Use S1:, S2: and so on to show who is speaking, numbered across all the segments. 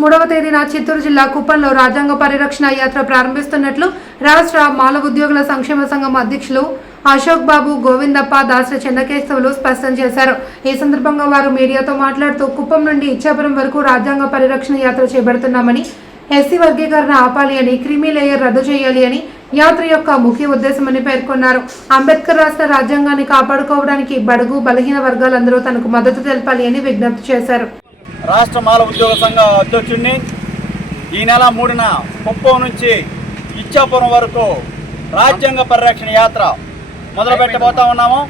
S1: మూడవ తేదీన చిత్తూరు జిల్లా కుప్పంలో రాజ్యాంగ పరిరక్షణ యాత్ర ప్రారంభిస్తున్నట్లు రాష్ట్ర మాల ఉద్యోగుల సంక్షేమ సంఘం అధ్యక్షులు అశోక్ బాబు గోవిందప్ప దాసరి చెన్నకేశవులు స్పష్టం చేశారు. ఈ సందర్భంగా వారు మీడియాతో మాట్లాడుతూ కుప్పం నుండి ఇచ్చాపురం వరకు రాజ్యాంగ పరిరక్షణ యాత్ర చేపడుతున్నామని ఎస్సీ వర్గీకరణ ఆపాలి అని క్రిమీ లేయర్ రద్దు చేయాలి అని యాత్ర యొక్క ముఖ్య ఉద్దేశమని పేర్కొన్నారు. అంబేద్కర్ రాష్ట్ర రాజ్యాంగాన్ని కాపాడుకోవడానికి బడుగు బలహీన వర్గాలందరూ తనకు మద్దతు తెలపాలి అని విజ్ఞప్తి చేశారు.
S2: రాష్ట్ర మాల ఉద్యోగ సంఘ అధ్యక్షుడిని ఈ నెల మూడున కుప్పం నుంచి ఇచ్చాపురం వరకు రాజ్యాంగ పరిరక్షణ యాత్ర మొదలు పెట్టబోతా ఉన్నాము.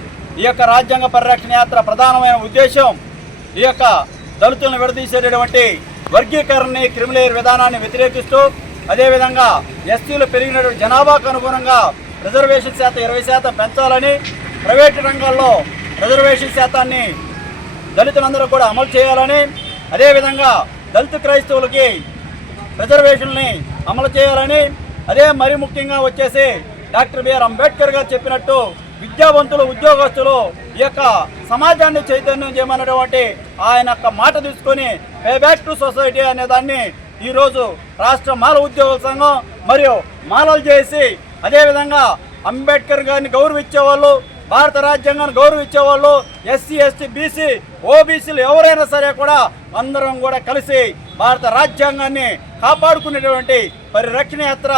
S2: ఈ యొక్క రాజ్యాంగ పరిరక్షణ యాత్ర ప్రధానమైన ఉద్దేశం ఈ యొక్క దళితులను విడదీసేటటువంటి వర్గీకరణని క్రిమిలేర్ విధానాన్ని వ్యతిరేకిస్తూ అదేవిధంగా ఎస్సీలు పెరిగినటువంటి జనాభాకు అనుగుణంగా రిజర్వేషన్ శాతం ఇరవై శాతం పెంచాలని ప్రైవేటు రంగాల్లో రిజర్వేషన్ శాతాన్ని దళితులందరూ కూడా అమలు చేయాలని అదేవిధంగా దళిత క్రైస్తవులకి రిజర్వేషన్ని అమలు చేయాలని అదే మరి ముఖ్యంగా వచ్చేసి డాక్టర్ బిఆర్ అంబేద్కర్ గారు చెప్పినట్టు విద్యావంతులు ఉద్యోగస్తులు ఈ యొక్క సమాజాన్ని చైతన్యం చేయమన్నటువంటి ఆయన యొక్క మాట తీసుకొని పే బ్యాక్ టు సొసైటీ అనే దాన్ని ఈరోజు రాష్ట్ర మాల ఉద్యోగుల సంఘం మరియు మాలలు చేసి అదేవిధంగా అంబేద్కర్ గారిని గౌరవించే వాళ్ళు భారత రాజ్యాంగాన్ని గౌరవించే వాళ్ళు ఎస్సీ ఎస్టీ బీసీ ఓబీసీలు ఎవరైనా సరే కూడా అందరం కూడా కలిసి భారత రాజ్యాంగాన్ని కాపాడుకునేటువంటి పరిరక్షణ యాత్ర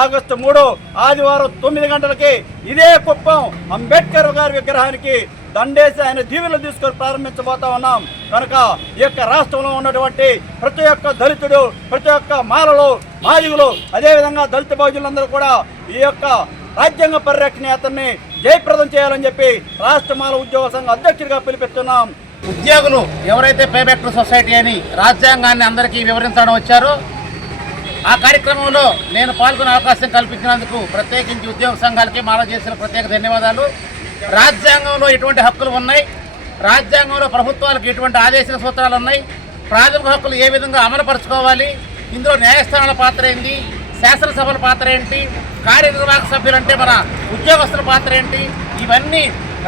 S2: ఆగస్టు మూడు ఆదివారం తొమ్మిది గంటలకి ఇదే కుప్పం అంబేద్కర్ గారి విగ్రహానికి దండేసి ఆయన దీవెనలు తీసుకొని ప్రారంభించబోతా ఉన్నాం. కనుక ఈ యొక్క రాష్ట్రంలో ఉన్నటువంటి ప్రతి ఒక్క దళితుడు ప్రతి ఒక్క మాలలు మాదిగులు అదేవిధంగా దళిత బహుజనులందరూ కూడా ఈ యొక్క రాజ్యాంగ పరిరక్షణ యాత్రని జయప్రదం చేయాలని చెప్పి రాష్ట్ర మాల ఉద్యోగ సంఘ అధ్యక్షుడిగా పిలిపిస్తున్నాం
S3: ఉద్యోగులు ఎవరైతే పేబ్యాక్ సొసైటీ అని రాజ్యాంగాన్ని అందరికీ వివరించడం వచ్చారో ఆ కార్యక్రమంలో నేను పాల్గొనే అవకాశం కల్పించినందుకు ప్రత్యేకించి ఉద్యోగ సంఘాలకి మాల చేసిన ప్రత్యేక ధన్యవాదాలు. రాజ్యాంగంలో ఎటువంటి హక్కులు ఉన్నాయి? రాజ్యాంగంలో ప్రభుత్వాలకు ఎటువంటి ఆదేశ సూత్రాలు ఉన్నాయి? ప్రాథమిక హక్కులు ఏ విధంగా అమలుపరచుకోవాలి? ఇందులో న్యాయస్థానాల పాత్ర ఏంది? శాసనసభల పాత్ర ఏంటి? కార్యనిర్వాహక సభ్యులంటే మన ఉద్యోగస్తుల పాత్ర ఏంటి? ఇవన్నీ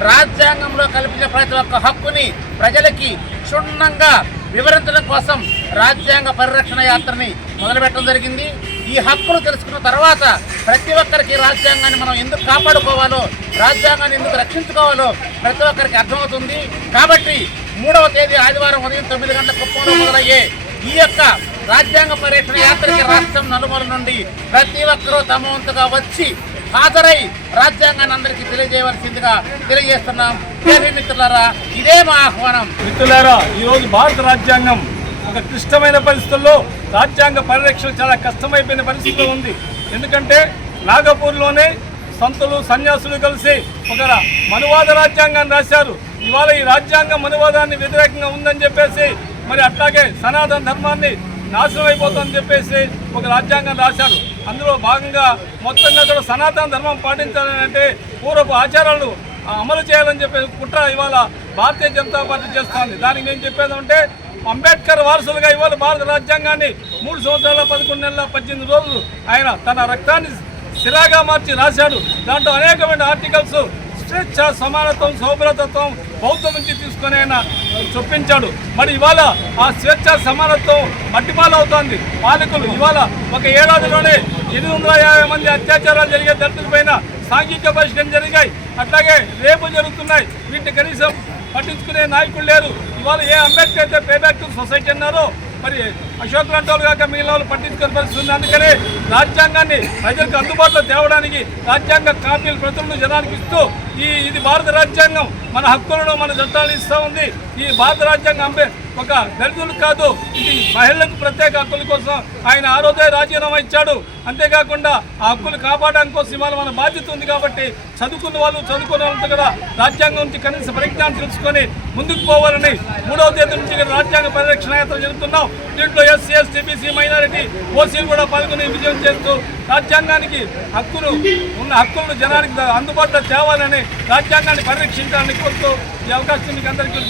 S3: రాజ్యాంగంలో కల్పించిన ప్రతి ఒక్క హక్కుని ప్రజలకి క్షుణ్ణంగా వివరించడం కోసం రాజ్యాంగ పరిరక్షణ యాత్రని మొదలుపెట్టడం జరిగింది. ఈ హక్కులు తెలుసుకున్న తర్వాత ప్రతి ఒక్కరికి రాజ్యాంగాన్ని మనం ఎందుకు కాపాడుకోవాలో రాజ్యాంగాన్ని ఎందుకు రక్షించుకోవాలో ప్రతి ఒక్కరికి అర్థమవుతుంది. కాబట్టి మూడవ తేదీ ఆదివారం ఉదయం తొమ్మిది గంటల కుప్పంలో మొదలయ్యే ఈ యొక్క రాజ్యాంగ పరిరక్షణ యాత్రకి రాష్ట్రం నలుమల నుండి ప్రతి ఒక్కరూ తమ వంతుగా వచ్చి హాజరై రాజ్యాంగాన్ని అందరికీ తెలియజేయవలసిందిగా తెలియజేస్తున్నాం. మిత్రులారా ఇదే మా ఆహ్వానం.
S4: మిత్రులారా ఈరోజు భారత రాజ్యాంగం ఒక క్లిష్టమైన పరిస్థితుల్లో రాజ్యాంగ పరిరక్షణ చాలా కష్టమైపోయిన పరిస్థితిలో ఉంది. ఎందుకంటే నాగపూర్లోనే సంతులు సన్యాసులు కలిసి ఒక మనువాద రాజ్యాంగాన్ని రాశారు. ఇవాళ ఈ రాజ్యాంగం మనువాదాన్ని వ్యతిరేకంగా ఉందని చెప్పేసి మరి అట్లాగే సనాతన ధర్మాన్ని నాశనం అయిపోతుందని చెప్పేసి ఒక రాజ్యాంగం రాశారు. అందులో భాగంగా మొత్తంగా కూడా సనాతన ధర్మం పాటించాలని అంటే పూర్వపు ఆచారాలు అమలు చేయాలని చెప్పి కుట్ర ఇవాళ భారతీయ జనతా పార్టీ చేస్తోంది. దానికి నేను చెప్పేది అంటే అంబేద్కర్ వారసులుగా ఇవాళ భారత రాజ్యాంగాన్ని మూడు సంవత్సరాల పదకొండు నెలల పద్దెనిమిది రోజులు ఆయన తన రక్తాన్ని శిలాగా మార్చి రాశాడు. దాంట్లో అనేకమైన ఆర్టికల్స్ స్వేచ్ఛ సమానత్వం సౌభ్రతత్వం బౌద్ధం నుంచి తీసుకొని ఆయన చొప్పించాడు. మరి ఇవాళ ఆ స్వేచ్ఛ సమానత్వం మట్టిపాలు అవుతోంది పాలకులు ఇవాళ ఒక ఏడాదిలోనే ఎనిమిది వందల యాభై మంది అత్యాచారాలు జరిగే దళితులపైన సాంఘిక బహిష్కరణ జరిగాయి. అట్లాగే రేపు జరుగుతున్నాయి. వీటిని కనీసం పట్టించుకునే నాయకులు లేరు. ఇవాళ ఏ అంబేద్కర్ అయితే పేబ్యాక్ సొసైటీ అన్నారో మరి అశోక్ లాంటి వాళ్ళు కాక మిగిలిన వాళ్ళు పట్టించుకునే ఉంది. అందుకనే రాజ్యాంగాన్ని ప్రజలకు అందుబాటులో తేవడానికి రాజ్యాంగ కాపీలు ప్రతులను జనానికి ఇస్తూ ఈ ఇది భారత రాజ్యాంగం. మన హక్కులను మన చట్టాలు ఇస్తూ ఉంది. ఈ భారత రాజ్యాంగం అంబే ఒక దళితులకు కాదు ఇది మహిళలకు ప్రత్యేక హక్కుల కోసం ఆయన ఆ రోజే రాజీనామా ఇచ్చాడు. అంతేకాకుండా ఆ హక్కులు కాపాడడానికి కోసం ఇవాళ మన బాధ్యత ఉంది కాబట్టి చదువుకున్న వాళ్ళు చదువుకున్న వాళ్ళతో కదా రాజ్యాంగం నుంచి కనీస పరిజ్ఞానం తెలుసుకొని ముందుకు పోవాలని మూడవ తేదీ నుంచి రాజ్యాంగ పరిరక్షణ యాత్ర జరుగుతున్నాం దీంట్లో ఎస్సీ ఎస్టీ బీసీ మైనారిటీ ఓసీలు కూడా పాల్గొని విజయం చేస్తూ రాజ్యాంగానికి హక్కులు ఉన్న హక్కులను జనానికి అందుబాటులో తేవాలని రాజ్యాంగాన్ని పరిరక్షించాలని కోరుతూ ఈ అవకాశం మీకు అందరికీ